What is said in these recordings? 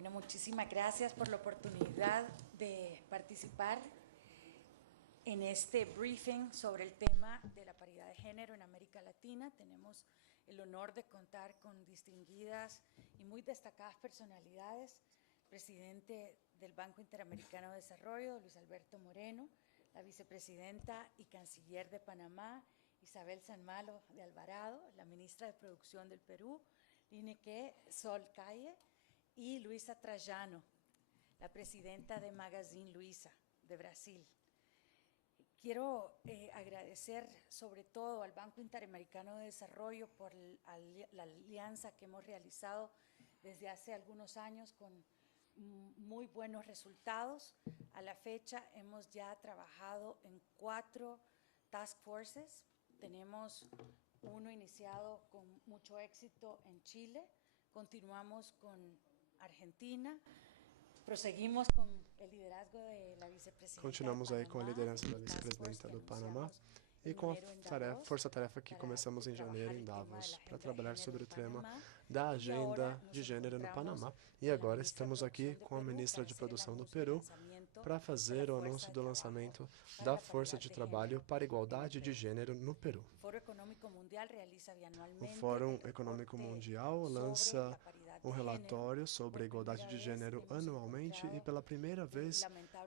Bueno, muchísimas gracias por la oportunidad de participar en este briefing sobre el tema de la paridad de género en América Latina. Tenemos el honor de contar con distinguidas y muy destacadas personalidades, presidente del Banco Interamericano de Desarrollo, Luis Alberto Moreno, la vicepresidenta y canciller de Panamá, Isabel San Malo de Alvarado, la ministra de Producción del Perú, Lineque Sol Calle, y Luisa Trajano, la presidenta de Magazine Luiza de Brasil. Quiero agradecer sobre todo al Banco Interamericano de Desarrollo por la alianza que hemos realizado desde hace algunos años con muy buenos resultados. A la fecha hemos ya trabajado en 4 task forces. Tenemos uno iniciado con mucho éxito en Chile, continuamos con Argentina, proseguimos com o liderazgo da vice-presidenta. Continuamos aí com a liderança da vice-presidenta do Panamá e com a força-tarefa que começamos em janeiro em Davos para trabalhar sobre o tema da agenda de gênero no Panamá. E agora estamos aqui com a ministra de Produção do Peru para fazer o anúncio do lançamento da Força de Trabalho para a Igualdade de Gênero no Peru. O Fórum Econômico Mundial lança um relatório sobre a igualdade de gênero anualmente e pela primeira vez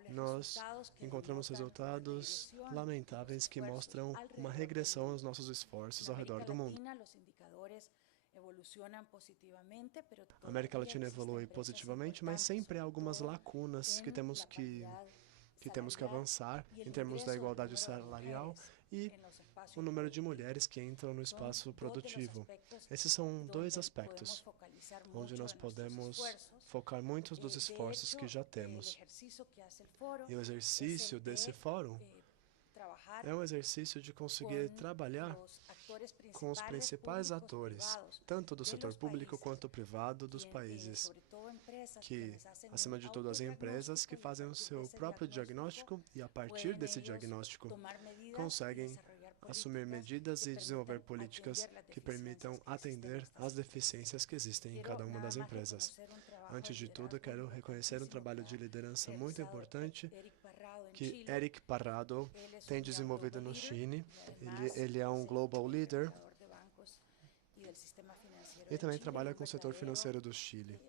nós encontramos resultados lamentáveis que mostram uma regressão nos nossos esforços ao redor do mundo. A América Latina evolui positivamente, mas sempre há algumas lacunas que temos que avançar em termos da igualdade salarial e o número de mulheres que entram no espaço produtivo. Esses são 2 aspectos onde nós podemos focar muitos dos esforços que já temos. E o exercício desse fórum é um exercício de conseguir trabalhar com os principais atores, tanto do setor público quanto privado dos países, que, acima de tudo, as empresas que fazem o seu próprio diagnóstico e, a partir desse diagnóstico, conseguem assumir medidas e desenvolver políticas que permitam atender às deficiências que existem em cada uma das empresas. Antes de tudo, quero reconhecer um trabalho de liderança muito importante que Eric Parrado tem desenvolvido no Chile. Ele é um Global Leader e também trabalha com o setor financeiro do Chile.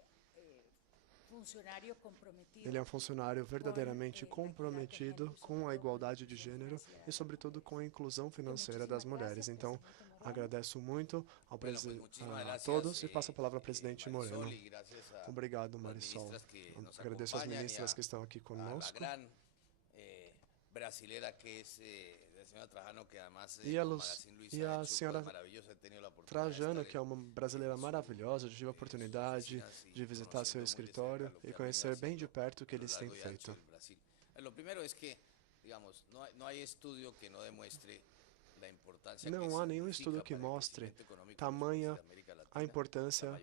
Ele é um funcionário verdadeiramente comprometido com a igualdade de gênero e, sobretudo, com a inclusão financeira das mulheres. Então, agradeço muito a todos e passo a palavra ao presidente Moreno. Obrigado, Marisol. Agradeço às ministras que estão aqui conosco. E a senhora Trajano, que é uma brasileira maravilhosa, eu tive a oportunidade de visitar seu escritório e conhecer bem de perto o que eles têm feito. Não há nenhum estudo que mostre tamanha a importância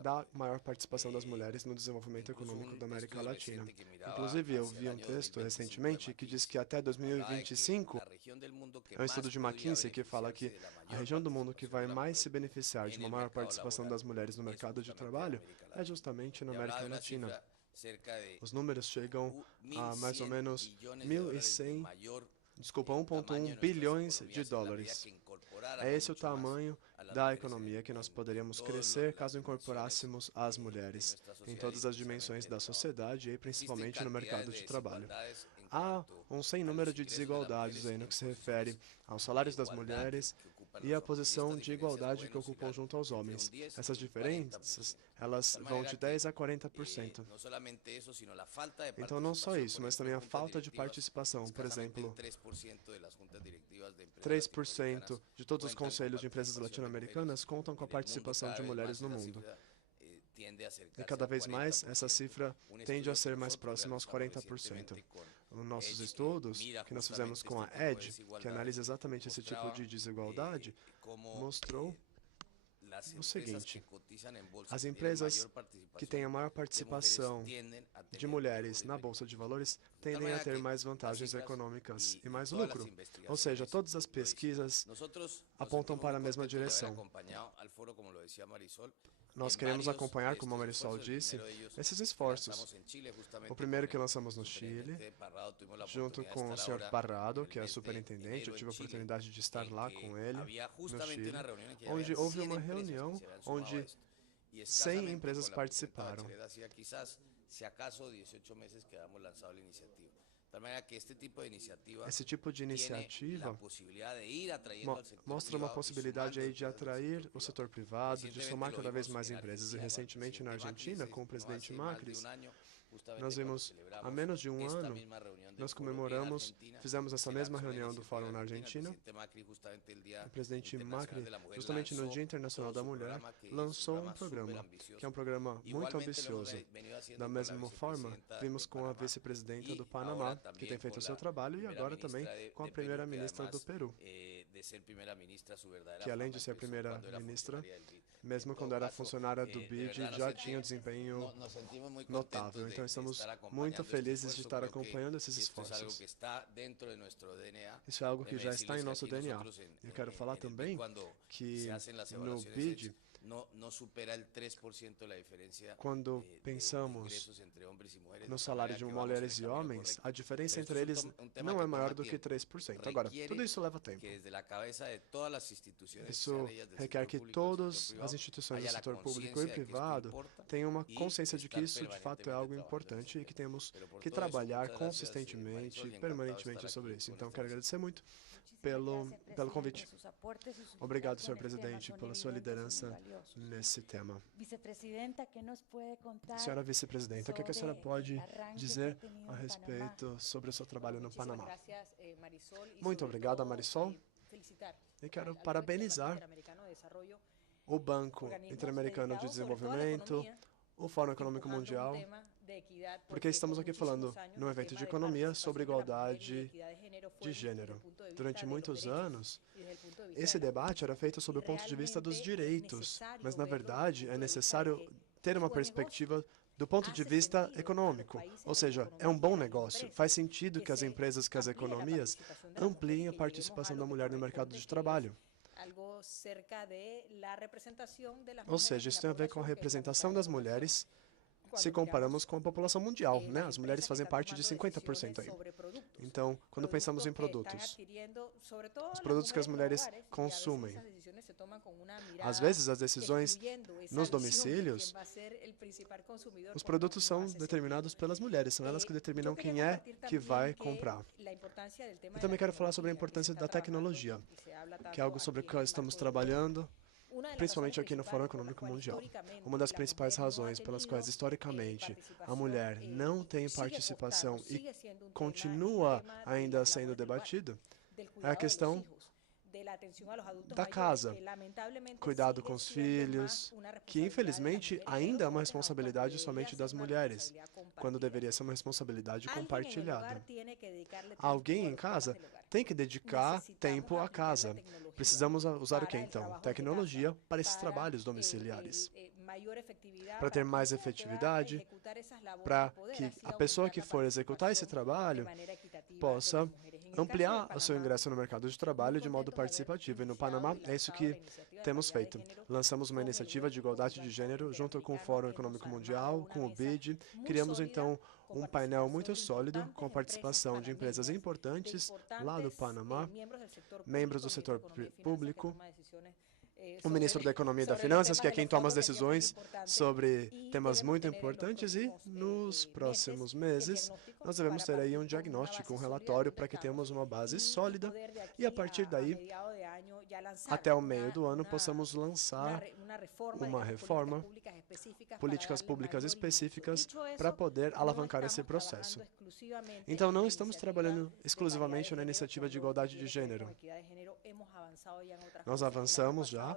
da maior participação das mulheres no desenvolvimento econômico da América Latina. Inclusive, eu vi um texto recentemente que diz que até 2025, é um estudo de McKinsey que fala que a região do mundo que vai mais se beneficiar de uma maior participação das mulheres no mercado de trabalho é justamente na América Latina. Os números chegam a mais ou menos 1,1 bilhões de dólares. É esse o tamanho da economia que nós poderíamos crescer caso incorporássemos as mulheres em todas as dimensões da sociedade e principalmente no mercado de trabalho. Há um sem número de desigualdades aí no que se refere aos salários das mulheres e à posição de igualdade que ocupam junto aos homens. Essas diferenças, elas vão de 10% a 40%. Então, não só isso, mas também a falta de participação. Por exemplo, 3% de todos os conselhos de empresas latino-americanas contam com a participação de mulheres no mundo. E cada vez mais, essa cifra tende a ser mais próxima aos 40%. Nos nossos estudos, que nós fizemos com a EDGE, que analisa exatamente esse tipo de desigualdade, mostrou o seguinte: as empresas que têm a maior participação de mulheres na Bolsa de Valores tendem a ter mais vantagens econômicas e mais lucro. Ou seja, todas as pesquisas apontam para a mesma direção. nós queremos acompanhar, como a Marisol disse, esses esforços. O primeiro que lançamos no Chile, junto com o Sr. Parrado, que é superintendente, eu tive a oportunidade de estar lá com ele no Chile, onde houve uma reunião onde 100 empresas participaram. Esse tipo de iniciativa mostra uma possibilidade aí de atrair o setor privado, de somar cada vez mais empresas. E recentemente na Argentina, com o presidente Macri, nós vimos, há menos de um ano, nós comemoramos, fizemos essa mesma reunião do Fórum na Argentina. O presidente Macri, justamente no Dia Internacional da Mulher, lançou um programa, que é um programa muito ambicioso. Da mesma forma, vimos com a vice-presidenta do Panamá, que tem feito o seu trabalho, e agora também com a primeira-ministra do Peru, que além de ser primeira-ministra, mesmo quando era funcionária do BID, já tinha um desempenho notável. Então, estamos muito felizes de estar acompanhando esses esforços. Isso é algo que já está em nosso DNA. Eu quero falar também que no BID, quando pensamos no salário de mulheres e homens, a diferença entre eles não é maior do que 3%. Agora, tudo isso leva tempo. Isso requer que todas as instituições do setor público e privado tenham uma consciência de que isso, de fato, é algo importante e que temos que trabalhar consistentemente, permanentemente sobre isso. Então, quero agradecer muito pelo convite. Obrigado, senhor presidente, pela sua liderança nesse tema. Senhora vice-presidenta, o que a senhora pode dizer a respeito sobre o seu trabalho no Panamá? Muito obrigado, Marisol. E quero parabenizar o Banco Interamericano de Desenvolvimento, o Fórum Econômico Mundial, porque estamos aqui falando num evento de economia sobre igualdade de gênero. Durante muitos anos, esse debate era feito sob o ponto de vista dos direitos, mas, na verdade, é necessário ter uma perspectiva do ponto de vista econômico. Ou seja, é um bom negócio. Faz sentido que as empresas, que as economias ampliem a participação da mulher no mercado de trabalho. Ou seja, isso tem a ver com a representação das mulheres se comparamos com a população mundial, né? As mulheres fazem parte de 50% aí. Então, quando pensamos em produtos, os produtos que as mulheres consumem, às vezes as decisões nos domicílios, os produtos são determinados pelas mulheres, são elas que determinam quem é que vai comprar. Eu também quero falar sobre a importância da tecnologia, que é algo sobre o que estamos trabalhando, principalmente aqui no Fórum Econômico Mundial. Uma das principais razões pelas quais, historicamente, a mulher não tem participação e continua ainda sendo debatida é a questão da casa, cuidado com os filhos, que infelizmente ainda é uma responsabilidade somente das mulheres, quando deveria ser uma responsabilidade compartilhada. Alguém em casa tem que dedicar tempo à casa. Precisamos usar o que então? Tecnologia para esses trabalhos domiciliares. Para ter mais efetividade, para que a pessoa que for executar esse trabalho possa ampliar o seu ingresso no mercado de trabalho de modo participativo. E no Panamá, é isso que temos feito. Lançamos uma iniciativa de igualdade de gênero junto com o Fórum Econômico Mundial, com o BID. Criamos, então, um painel muito sólido com a participação de empresas importantes lá do Panamá, membros do setor público, o ministro da Economia e das Finanças, que é quem toma as decisões sobre temas muito importantes, e nos próximos meses nós devemos ter aí um diagnóstico, um relatório para que tenhamos uma base sólida e a partir daí, até o meio do ano, possamos lançar uma reforma, políticas públicas específicas para poder alavancar esse processo. Então, não estamos trabalhando exclusivamente na iniciativa de igualdade de gênero. Nós avançamos já,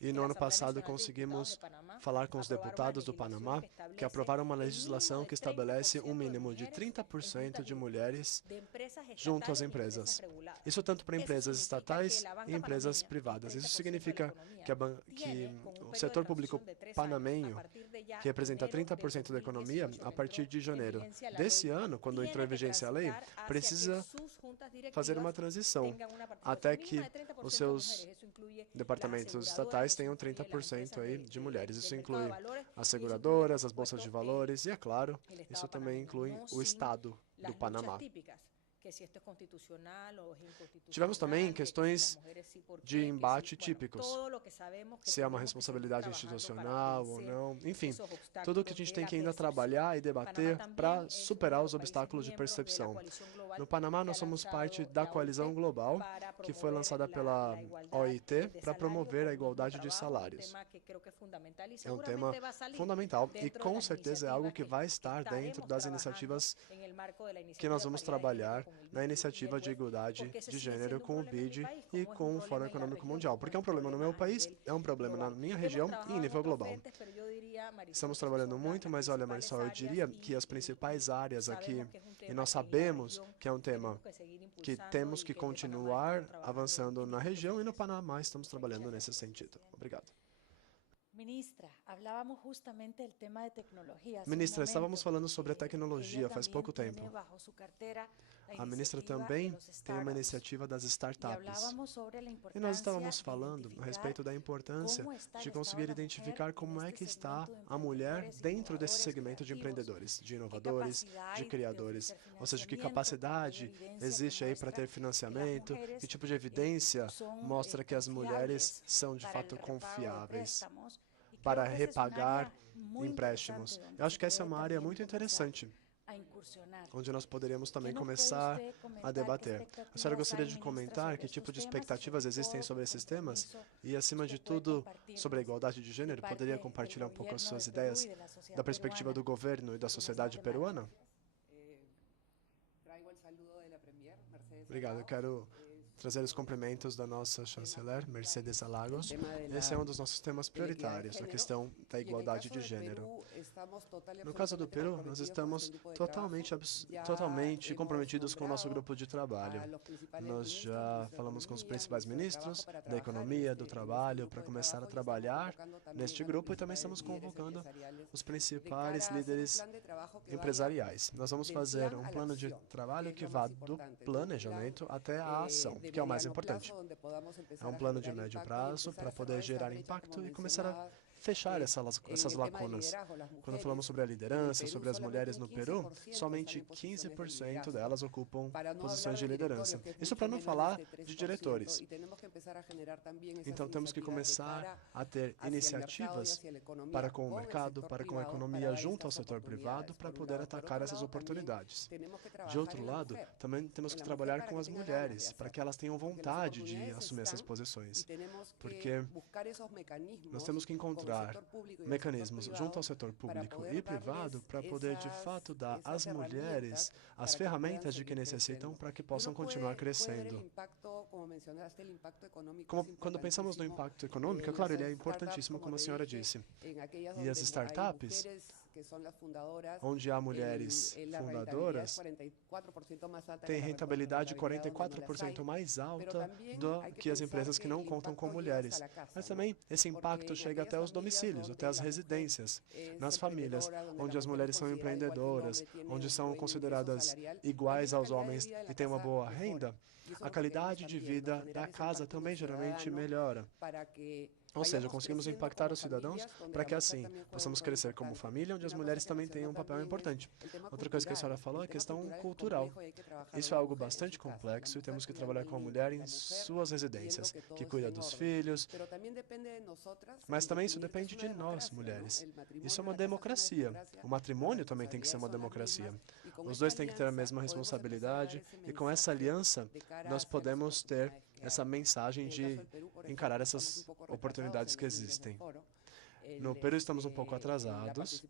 e no ano passado conseguimos falar com os deputados do Panamá, que aprovaram uma legislação que estabelece um mínimo de 30% de mulheres junto às empresas. Isso tanto para empresas estatais e empresas privadas. Isso significa que o setor público panamenho, que representa 30% da economia, a partir de janeiro desse ano, quando entrou em vigência a lei, precisa fazer uma transição até que os seus departamentos estatais tenham 30% aí de mulheres. Isso inclui as seguradoras, as bolsas de valores e, é claro, isso também inclui o Estado do Panamá. Tivemos também questões de embate típicos, se é uma responsabilidade institucional ou não, enfim, tudo que a gente tem que ainda trabalhar e debater para superar os obstáculos de percepção. No Panamá, nós somos parte da Coalizão Global, que foi lançada pela OIT para promover a igualdade de salários. É um tema fundamental e, com certeza, é algo que vai estar dentro das iniciativas que nós vamos trabalhar na iniciativa de igualdade de gênero com o BID e com o Fórum Econômico Mundial. Porque é um problema no meu país, é um problema na minha região e em nível global. Estamos trabalhando muito, mas olha, Marisol, eu diria que as principais áreas aqui, e nós sabemos que é um tema que temos que continuar avançando na região e no Panamá estamos trabalhando nesse sentido. Obrigado. Ministra, estávamos falando sobre a tecnologia faz pouco tempo. A ministra também tem uma iniciativa das startups. E nós estávamos falando a respeito da importância de conseguir identificar como é que está a mulher dentro desse segmento de empreendedores, de inovadores, de criadores. Ou seja, que capacidade existe aí para ter financiamento, que tipo de evidência mostra que as mulheres são de fato confiáveis para repagar empréstimos. Eu acho que essa é uma área muito interessante, onde nós poderíamos também começar a debater. A senhora gostaria de comentar que tipo de expectativas existem sobre esses temas? E, acima de tudo, sobre a igualdade de gênero, poderia compartilhar um pouco as suas ideias da perspectiva do governo e da sociedade peruana? Obrigado. Eu quero trazer os cumprimentos da nossa chanceler, Mercedes Alagos. Esse é um dos nossos temas prioritários, a questão da igualdade de gênero. No caso do Peru, nós estamos totalmente comprometidos com o nosso grupo de trabalho. Nós já falamos com os principais ministros da economia, do trabalho, para começar a trabalhar neste grupo e também estamos convocando os principais líderes empresariais. Nós vamos fazer um plano de trabalho que vá do planejamento até a ação, que é o mais importante. É um plano de médio prazo para poder gerar impacto e começar a fechar essas lacunas. Quando falamos sobre a liderança, sobre as mulheres no Peru, somente 15% delas ocupam posições de liderança. Isso para não falar de diretores. Então temos que começar a ter iniciativas para com o mercado, para com a economia junto ao setor privado, para poder atacar essas oportunidades. De outro lado, também temos que trabalhar com as mulheres, para que elas tenham vontade de assumir essas posições. Porque nós temos que encontrar mecanismos junto ao setor público e privado para poder, de fato, dar às mulheres as ferramentas de que necessitam para que possam continuar crescendo. Quando pensamos no impacto econômico, é claro, ele é importantíssimo, como a senhora disse. E as startups, onde há mulheres fundadoras, têm rentabilidade 44% mais alta do que as empresas que não contam com mulheres. Mas também esse impacto chega até os domicílios, até as residências, nas famílias, onde as mulheres são empreendedoras, onde são consideradas iguais aos homens e têm uma boa renda. A qualidade de vida da casa também geralmente melhora. Ou seja, conseguimos impactar os cidadãos para que, assim, possamos crescer como família, onde as mulheres também tenham um papel importante. Outra coisa que a senhora falou é a questão cultural. Isso é algo bastante complexo e temos que trabalhar com a mulher em suas residências, que cuida dos filhos, mas também isso depende de nós, mulheres. Isso é uma democracia. O matrimônio também tem que ser uma democracia. Os dois têm que ter a mesma responsabilidade e com essa aliança nós podemos ter essa mensagem de encarar essas oportunidades que existem. No Peru estamos um pouco atrasados.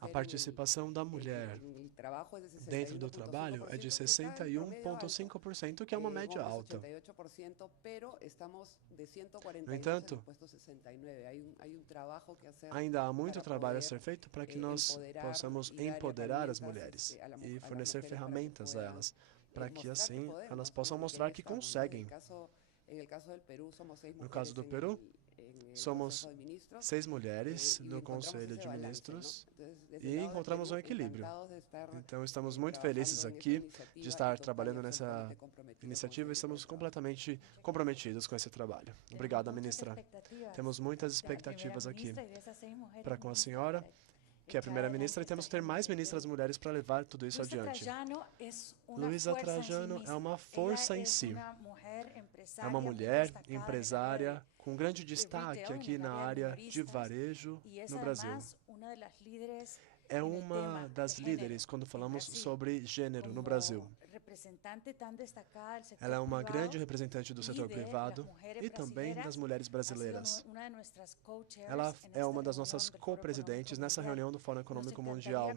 A participação da mulher dentro do trabalho é de 61,5%, que é uma média alta. No entanto, ainda há muito trabalho a ser feito para que nós possamos empoderar as mulheres e fornecer ferramentas a elas, para que assim elas possam mostrar que conseguem. No caso do Peru, somos 6 mulheres no Conselho de Ministros e encontramos um equilíbrio. Então, estamos muito felizes aqui de estar trabalhando nessa iniciativa e estamos completamente comprometidos com esse trabalho. Obrigada, ministra. Temos muitas expectativas aqui para com a senhora, que é a primeira-ministra, e temos que ter mais ministras mulheres para levar tudo isso adiante. Luísa Trajano é uma força em si. É uma mulher empresária com grande destaque aqui na área de varejo no Brasil. É uma das líderes quando falamos sobre gênero no Brasil. Ela é uma grande representante do setor privado e também das mulheres brasileiras. Ela é uma das nossas co-presidentes nessa reunião do Fórum Econômico Mundial.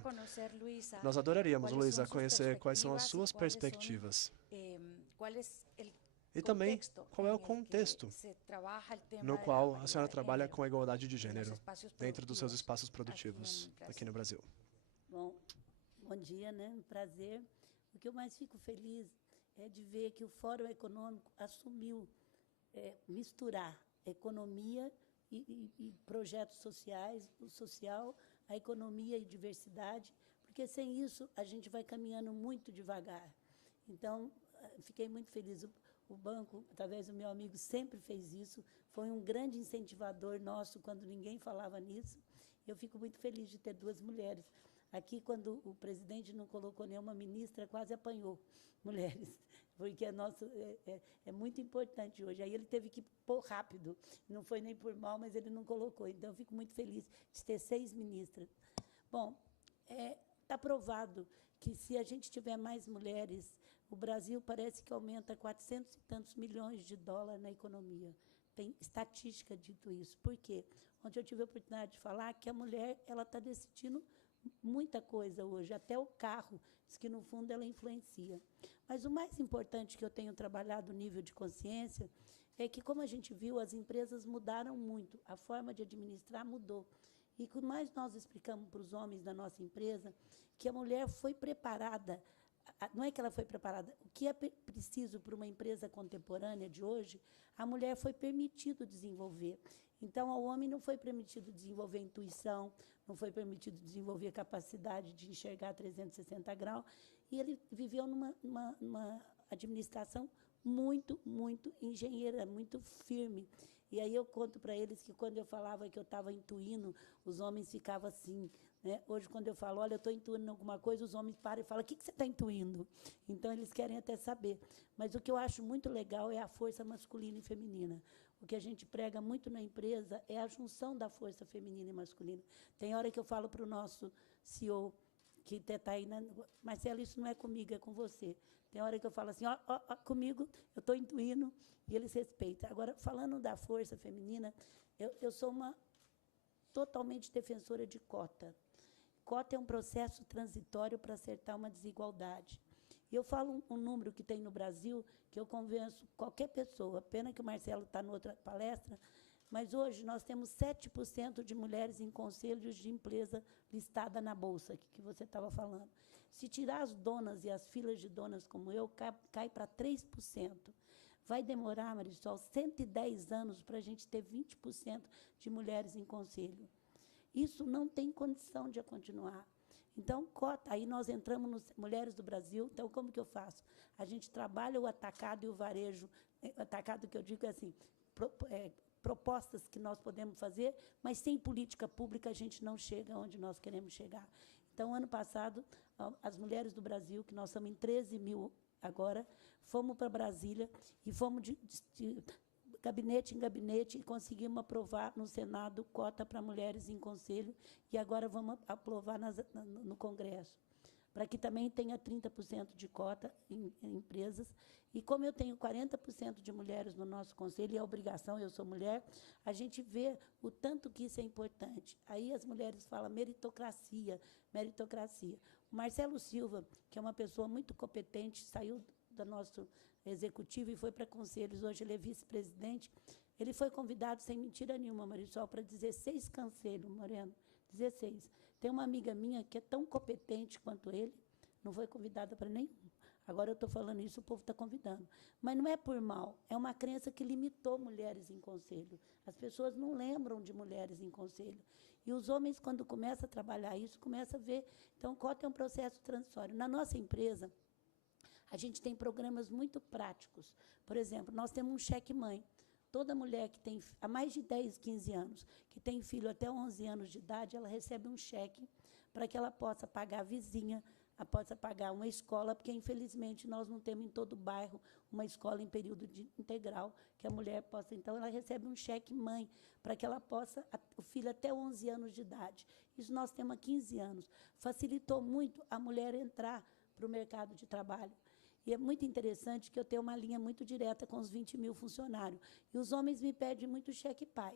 Nós adoraríamos, Luísa, conhecer quais são as suas perspectivas. E também, qual é o contexto no qual a senhora trabalha com a igualdade de gênero dentro dos seus espaços produtivos aqui no Brasil? Bom dia, né? Um prazer. O que eu mais fico feliz é de ver que o Fórum Econômico assumiu misturar economia e projetos sociais, o social, a economia e diversidade, porque sem isso a gente vai caminhando muito devagar. Então, fiquei muito feliz. O banco, através do meu amigo, sempre fez isso. Foi um grande incentivador nosso quando ninguém falava nisso. Eu fico muito feliz de ter 2 mulheres. Aqui, quando o presidente não colocou nenhuma ministra, quase apanhou mulheres, porque é muito importante hoje. Aí ele teve que pôr rápido, não foi nem por mal, mas ele não colocou. Então, eu fico muito feliz de ter 6 ministras. Bom, está provado que se a gente tiver mais mulheres, o Brasil parece que aumenta 400 e tantos milhões de dólares na economia. Tem estatística dito isso. Por quê? Ontem eu tive a oportunidade de falar que a mulher está decidindo muita coisa hoje, até o carro, diz que, no fundo, ela influencia. Mas o mais importante que eu tenho trabalhado no nível de consciência é que, como a gente viu, as empresas mudaram muito, a forma de administrar mudou. E o que mais nós explicamos para os homens da nossa empresa, que a mulher foi preparada, não é que ela foi preparada, o que é preciso para uma empresa contemporânea de hoje, a mulher foi permitido desenvolver. Então, ao homem não foi permitido desenvolver intuição, não foi permitido desenvolver capacidade de enxergar 360 graus, e ele viveu numa administração muito, muito engenheira, muito firme. E aí eu conto para eles que, quando eu falava que eu estava intuindo, os homens ficavam assim, né? Hoje, quando eu falo, olha, eu estou intuindo alguma coisa, os homens param e falam, o que você está intuindo? Então, eles querem até saber. Mas o que eu acho muito legal é a força masculina e feminina. O que a gente prega muito na empresa é a junção da força feminina e masculina. Tem hora que eu falo para o nosso CEO, que até está aí, Marcelo, isso não é comigo, é com você. Tem hora que eu falo assim, comigo, eu estou intuindo, e eles respeitam. Agora, falando da força feminina, eu sou uma totalmente defensora de cota. Cota é um processo transitório para acertar uma desigualdade. E eu falo um número que tem no Brasil, que eu convenço qualquer pessoa. Pena que o Marcelo está em outra palestra, mas hoje nós temos 7% de mulheres em conselhos de empresa listada na Bolsa, que você estava falando. Se tirar as donas e as filas de donas como eu, cai para 3%. Vai demorar, Marisol, 110 anos para a gente ter 20% de mulheres em conselho. Isso não tem condição de continuar. Então, cota, aí nós entramos nas Mulheres do Brasil. Então, como que eu faço? A gente trabalha o atacado e o varejo. O atacado, que eu digo, é assim, propostas que nós podemos fazer, mas sem política pública a gente não chega onde nós queremos chegar. Então, ano passado, as Mulheres do Brasil, que nós estamos em 13 mil agora, fomos para Brasília e fomos de gabinete em gabinete e conseguimos aprovar no Senado cota para mulheres em conselho, e agora vamos aprovar no Congresso. para que também tenha 30% de cota em empresas. E como eu tenho 40% de mulheres no nosso conselho, e é obrigação, eu sou mulher, a gente vê o tanto que isso é importante. Aí as mulheres falam meritocracia, meritocracia. O Marcelo Silva, que é uma pessoa muito competente, saiu do nosso executivo e foi para conselhos, hoje ele é vice-presidente, ele foi convidado, sem mentira nenhuma, Marisol, para 16 conselhos, Moreno, 16. Tem uma amiga minha que é tão competente quanto ele, não foi convidada para nenhum. Agora eu estou falando isso, o povo está convidando. Mas não é por mal, é uma crença que limitou mulheres em conselho. As pessoas não lembram de mulheres em conselho. E os homens, quando começam a trabalhar isso, começam a ver. Então, cota é um processo transitório. Na nossa empresa, a gente tem programas muito práticos. Por exemplo, nós temos um cheque-mãe. Toda mulher que tem há mais de 10, 15 anos, que tem filho até 11 anos de idade, ela recebe um cheque para que ela possa pagar a vizinha, possa pagar uma escola, porque, infelizmente, nós não temos em todo o bairro uma escola em período integral, que a mulher possa... Então, ela recebe um cheque-mãe, para que ela possa... O filho até 11 anos de idade. Isso nós temos há 15 anos. Facilitou muito a mulher entrar para o mercado de trabalho. E é muito interessante que eu tenho uma linha muito direta com os 20 mil funcionários. E os homens me pedem muito cheque-pai.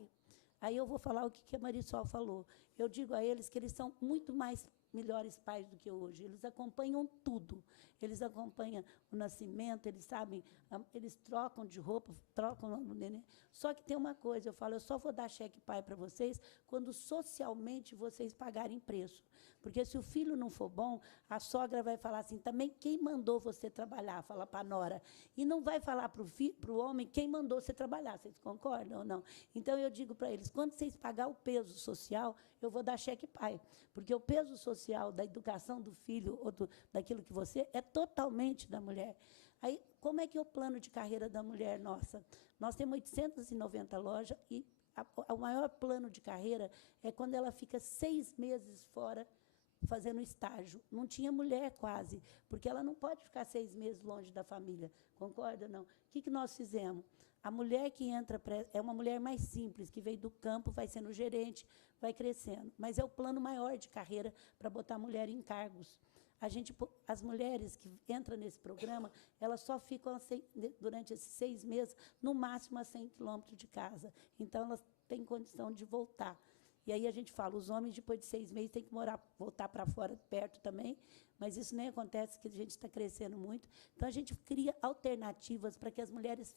Aí eu vou falar o que a Marisol falou. Eu digo a eles que eles são muito mais melhores pais do que hoje. Eles acompanham tudo. Eles acompanham o nascimento, eles sabem, eles trocam de roupa, trocam o neném. Só que tem uma coisa, eu falo, eu só vou dar cheque-pai para vocês quando socialmente vocês pagarem preço. Porque se o filho não for bom, a sogra vai falar assim, também quem mandou você trabalhar, fala para a nora. E não vai falar para o homem quem mandou você trabalhar. Vocês concordam ou não? Então, eu digo para eles, quando vocês pagar o peso social, eu vou dar cheque-pai. Porque o peso social da educação do filho ou daquilo que você é totalmente da mulher. Aí, como é que é o plano de carreira da mulher nossa? Nós temos 890 lojas e o maior plano de carreira é quando ela fica 6 meses fora fazendo estágio. Não tinha mulher quase, porque ela não pode ficar 6 meses longe da família. Concorda ou não? O que nós fizemos? A mulher que entra é uma mulher mais simples, que veio do campo, vai sendo gerente, vai crescendo. Mas é o plano maior de carreira para botar a mulher em cargos. As mulheres que entram nesse programa, elas só ficam durante esses 6 meses, no máximo a 100 quilômetros de casa. Então, elas têm condição de voltar. E aí a gente fala, os homens, depois de 6 meses, têm que voltar para fora, perto também, mas isso nem acontece, porque a gente está crescendo muito. Então, a gente cria alternativas para que as mulheres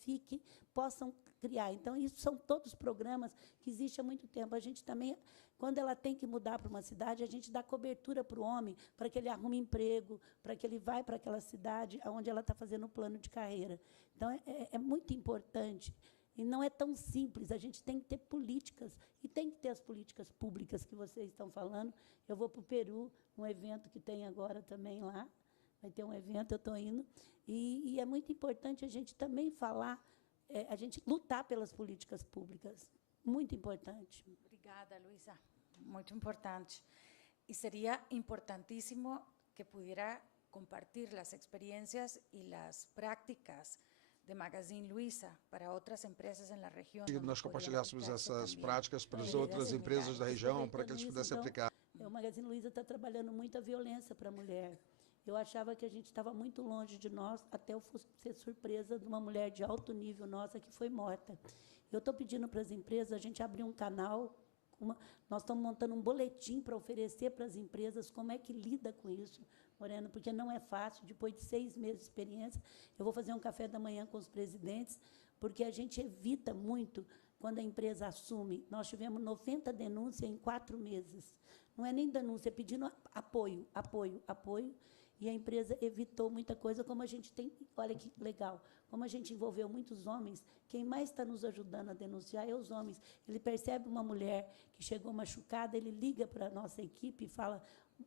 possam criar. Então, isso são todos programas que existem há muito tempo. A gente também, quando ela tem que mudar para uma cidade, a gente dá cobertura para o homem, para que ele arrume emprego, para que ele vá para aquela cidade onde ela está fazendo o plano de carreira. Então, é muito importante. E não é tão simples, a gente tem que ter políticas, e tem que ter as políticas públicas que vocês estão falando. Eu vou para o Peru, um evento que tem agora também lá, vai ter um evento, eu estou indo, e é muito importante a gente também falar, a gente lutar pelas políticas públicas, muito importante. Obrigada, Luisa, muito importante. E seria importantíssimo que pudiera compartir las experiencias y las prácticas de Magazine Luiza para outras empresas na região. E nós compartilhássemos essas práticas para as outras empresas da região, para que eles pudessem aplicar. O Magazine Luiza está trabalhando muito a violência para a mulher. Eu achava que a gente estava muito longe de nós, até eu ser surpresa de uma mulher de alto nível nossa que foi morta. Eu estou pedindo para as empresas, a gente abrir um canal, nós estamos montando um boletim para oferecer para as empresas como é que lida com isso, Moreno, porque não é fácil. Depois de 6 meses de experiência, eu vou fazer um café da manhã com os presidentes, porque a gente evita muito quando a empresa assume. Nós tivemos 90 denúncias em 4 meses. Não é nem denúncia, é pedindo apoio, apoio, apoio, e a empresa evitou muita coisa, como a gente tem... Olha que legal, como a gente envolveu muitos homens, quem mais está nos ajudando a denunciar é os homens. Ele percebe uma mulher que chegou machucada, ele liga para a nossa equipe e fala,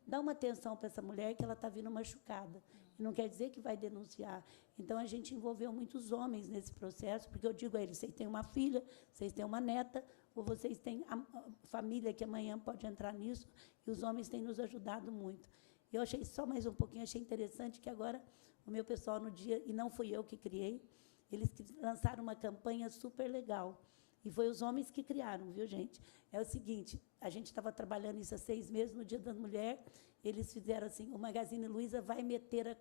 dá uma atenção para essa mulher que ela está vindo machucada. Não quer dizer que vai denunciar. Então, a gente envolveu muitos homens nesse processo, porque eu digo a eles, vocês têm uma filha, vocês têm uma neta, ou vocês têm a família que amanhã pode entrar nisso, e os homens têm nos ajudado muito. Eu achei, só mais um pouquinho, achei interessante que agora o meu pessoal no dia, e não fui eu que criei, eles lançaram uma campanha super legal. E foi os homens que criaram, viu, gente? É o seguinte, a gente estava trabalhando isso há 6 meses, no Dia da Mulher, eles fizeram assim, o Magazine Luiza vai meter a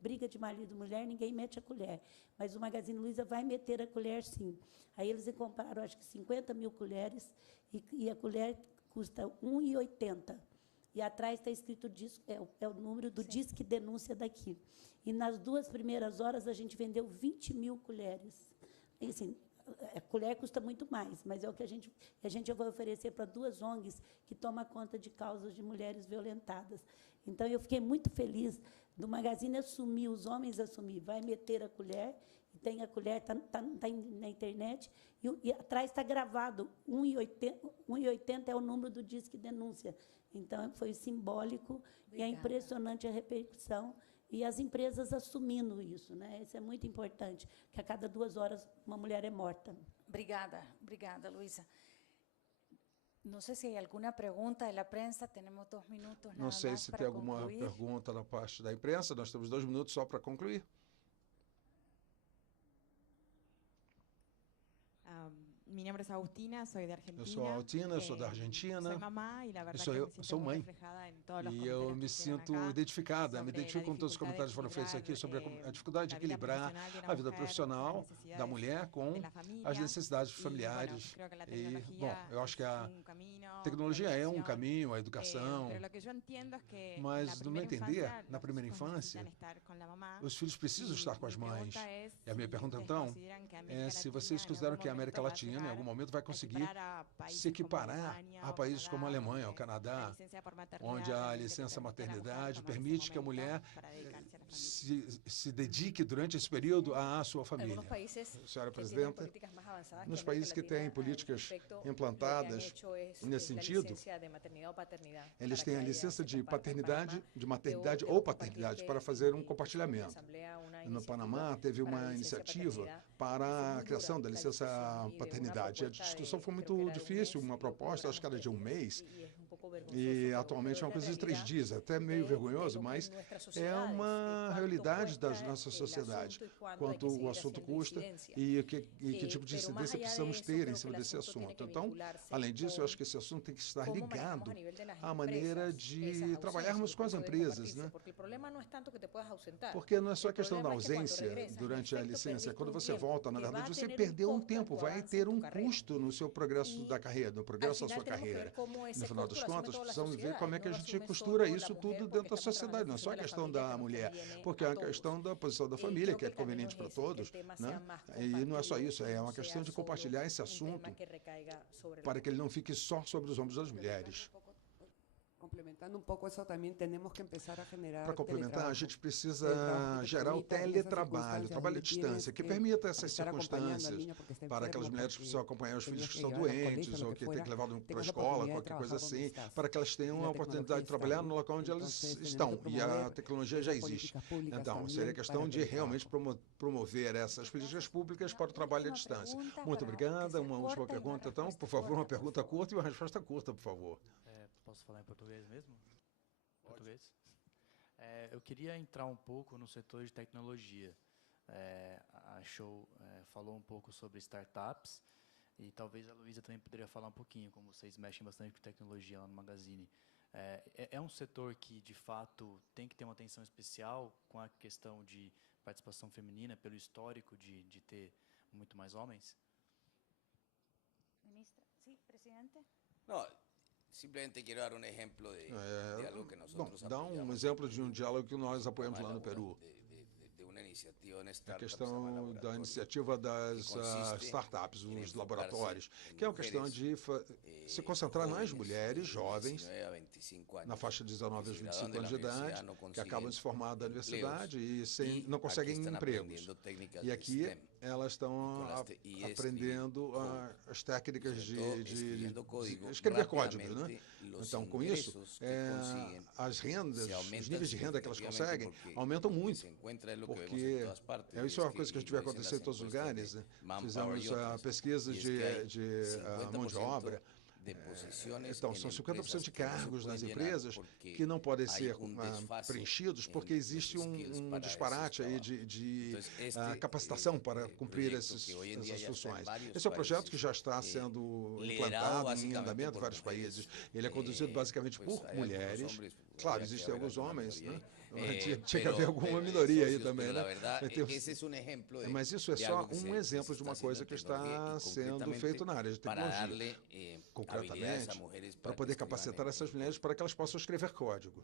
briga de marido e mulher, ninguém mete a colher, mas o Magazine Luiza vai meter a colher, sim. Aí eles compraram, acho que 50 mil colheres, e a colher custa R$ 1,80. E atrás está escrito, é o número do Disque Denúncia daqui. E nas 2 primeiras horas, a gente vendeu 20 mil colheres. E, assim, a colher custa muito mais, mas é o que a gente vai oferecer para 2 ONGs que tomam conta de causas de mulheres violentadas. Então, eu fiquei muito feliz do Magazine assumir, os homens assumir, vai meter a colher, e tem a colher, está na internet, e atrás está gravado, 1,80 é o número do Disque Denúncia. Então, foi simbólico. Obrigada. E é impressionante a repercussão e as empresas assumindo isso, né? Isso é muito importante, que a cada 2 horas uma mulher é morta. Obrigada, Luisa. Não sei se há alguma pergunta da prensa, temos 2 minutos. Não sei se tem alguma pergunta da parte da imprensa, nós temos 2 minutos só para concluir. Mi nombre es Agustina, soy de Argentina. Eu sou Agustina, sou da Argentina. Soy mamá y la verdad eu sou mãe. E eu me sinto identificada, me identifico com todos os comentários que foram feitos aqui sobre a dificuldade de equilibrar a vida profissional da mulher com as necessidades familiares. E, bom, eu acho que a tecnologia é um caminho, a educação, mas, no meu entender, na primeira infância, os filhos precisam estar com as mães. E a minha pergunta, então, é se vocês consideram que a América Latina, em algum momento, vai conseguir se equiparar a países como a Alemanha, o Canadá, onde a licença maternidade permite que a mulher se dedique durante esse período à sua família. Senhora Presidenta, nos países que têm políticas implantadas nesse sentido, eles têm a licença de paternidade, de maternidade ou paternidade para fazer um compartilhamento. No Panamá, teve uma iniciativa para a criação da licença paternidade. A discussão foi muito difícil, uma proposta, acho que era de 1 mês, e atualmente é uma coisa de 3 dias, até meio vergonhoso, mas é uma realidade da nossa sociedade, quanto o assunto custa e que tipo de incidência precisamos ter em cima desse assunto. Então, além disso, eu acho que esse assunto tem que estar ligado à maneira de trabalharmos com as empresas, né? Porque não é só a questão da ausência durante a licença, quando você volta, na verdade, você perdeu um tempo, vai ter um custo no seu progresso da carreira, no progresso da sua carreira. No final das contas, precisamos ver como é que a gente costura isso tudo dentro da sociedade, não é só a questão da mulher, porque é a questão da posição da família, que é conveniente para todos, né? E não é só isso, é uma questão de compartilhar esse assunto para que ele não fique só sobre os ombros das mulheres. Complementando pouco isso também, temos que começar a generar. Para complementar, a gente precisa gerar o teletrabalho, o trabalho à distância, que permita essas circunstâncias para aquelas mulheres que precisam acompanhar os filhos que estão doentes ou que têm que levar para a escola, qualquer coisa assim, para que elas tenham a oportunidade de trabalhar no local onde elas estão. E a tecnologia já existe. Então, seria questão de realmente promover essas políticas públicas para o trabalho à distância. Muito obrigada. Uma última pergunta, então. Por favor, uma pergunta curta e uma resposta curta, por favor. Posso falar em português mesmo? Português? Eu queria entrar um pouco no setor de tecnologia. A Show falou um pouco sobre startups e talvez a Luisa também poderia falar um pouquinho, como vocês mexem bastante com tecnologia lá no Magazine. É um setor que, de fato, tem que ter uma atenção especial com a questão de participação feminina, pelo histórico de ter muito mais homens? Ministra, sim, presidente? Não. Simplesmente quero dar um exemplo de algo que nós dá um exemplo de um diálogo que nós apoiamos lá no Peru. A questão da iniciativa das startups, os laboratórios, que é uma questão de se concentrar nas mulheres jovens, na faixa de 19 aos 25 anos de idade, que acabam de se formar da universidade e não conseguem empregos. E aqui elas estão aprendendo as técnicas de escrever códigos, né? Então, com isso, as rendas, os níveis de renda que elas conseguem aumentam muito, porque isso é uma coisa que a gente vê acontecer em todos os lugares, né? Fizemos pesquisas de mão de obra Então, são 50% de cargos nas empresas que não podem ser preenchidos porque existe um disparate aí de capacitação para cumprir essas funções. Esse é um projeto que já está sendo implantado em andamento em vários países. Ele é conduzido basicamente por mulheres. Claro, existem alguns homens, né? Tinha que haver alguma minoria aí também, né? Mas isso é só um exemplo de uma coisa que está sendo feito na área de tecnologia, concretamente, para poder capacitar essas mulheres para que elas possam escrever código.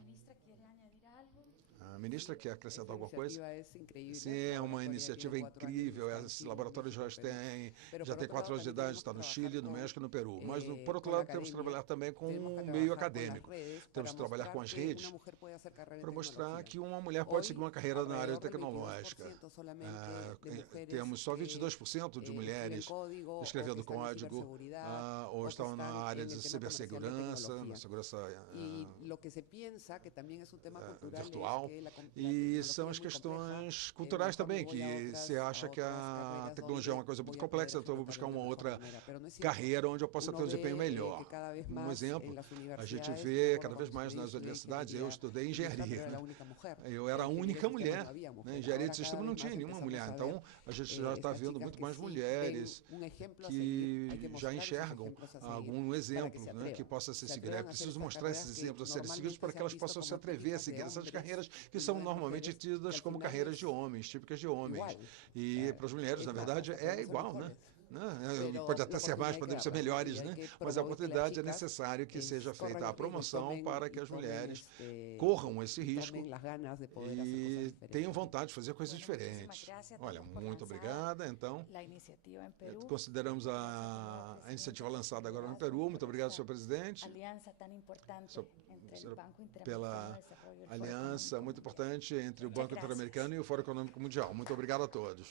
A ministra quer acrescentar alguma coisa? Sim, é uma iniciativa incrível. Esse laboratório já tem 4 anos de idade, está no Chile, no México e no Peru. Mas, por outro lado, temos que trabalhar também com o meio acadêmico. Temos que trabalhar com as redes para mostrar que uma mulher pode seguir uma carreira na área tecnológica. Temos só 22% de mulheres escrevendo código ou estão na área de cibersegurança, na segurança virtual. E são as questões culturais também, que você acha que a tecnologia é uma coisa muito complexa, então eu vou buscar uma outra carreira onde eu possa ter um desempenho melhor. Um exemplo, a gente vê cada vez mais nas universidades, eu estudei engenharia, né? Eu era a única mulher, né? Engenharia de sistema não tinha nenhuma mulher, então a gente já está vendo muito mais mulheres que já enxergam algum exemplo, né, que possa ser seguido. É preciso mostrar esses exemplos a serem seguidos para que elas possam se atrever a seguir essas carreiras que são normalmente tidas como carreiras de homens, típicas de homens. E para as mulheres, na verdade, é igual, né? Pode até ser mais, podemos ser melhores, né? Mas a oportunidade é necessário que seja feita a promoção para que as mulheres corram esse risco e tenham vontade de fazer coisas diferentes. Olha, muito obrigada. Então, consideramos a iniciativa lançada agora no Peru. Muito obrigado, senhor presidente, pela aliança muito importante entre o Banco Interamericano e o Fórum Econômico Mundial. Muito obrigado a todos.